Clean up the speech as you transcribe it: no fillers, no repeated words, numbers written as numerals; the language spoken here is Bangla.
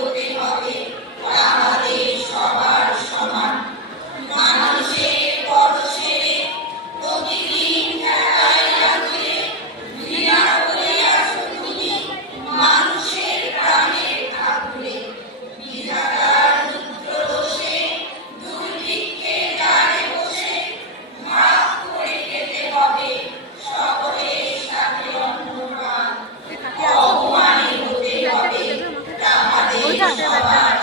হতে হবে আমাদের সবার সমান। মানুষের পরশে প্রতিদিন খেলায় রাখলে ঘৃণা করে আসো তুমি মানুষের প্রাণের ঠাকুরে। বিধাতার রুদ্রদোষে দুর্ভিক্ষে দ্বারে বসে ভাগ করে খেতে হবে সকলের সাথে অন্নপান। অপমানিত হতে হবে আমাদের সবার